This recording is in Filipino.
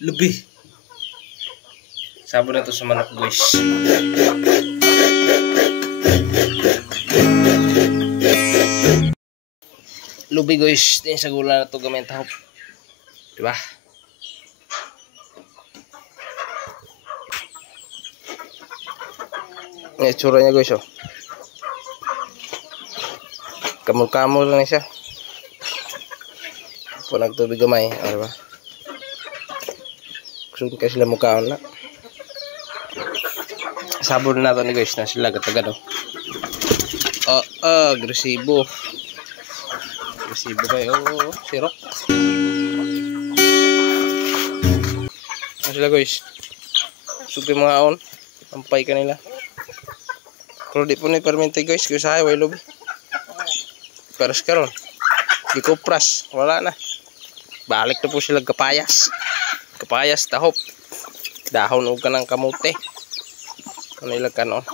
Lebih. Sabon na to sa manok, guys. Lubi, guys. Tingin sa gula na to gamit tahop. Diba? Ang itsura niya, guys, oh. Kamul-kamul lang siya. Kung nagtubig gamay, diba? Gusto kasi sila mukhaon na. Sabon na to ni guys na sila katagad, oh. Agresibo. Agresibo kayo, sirok. Ano sila, guys? Sugi mga on. Tampay kanila. Pero di po ni permente, guys. Kaya sa highway lobby. Peras karon. Di ko pras. Wala na. Balik na po sila kapayas. Kapayas, tahop. Dahon o ka ng kamote. Ano ilang kanon.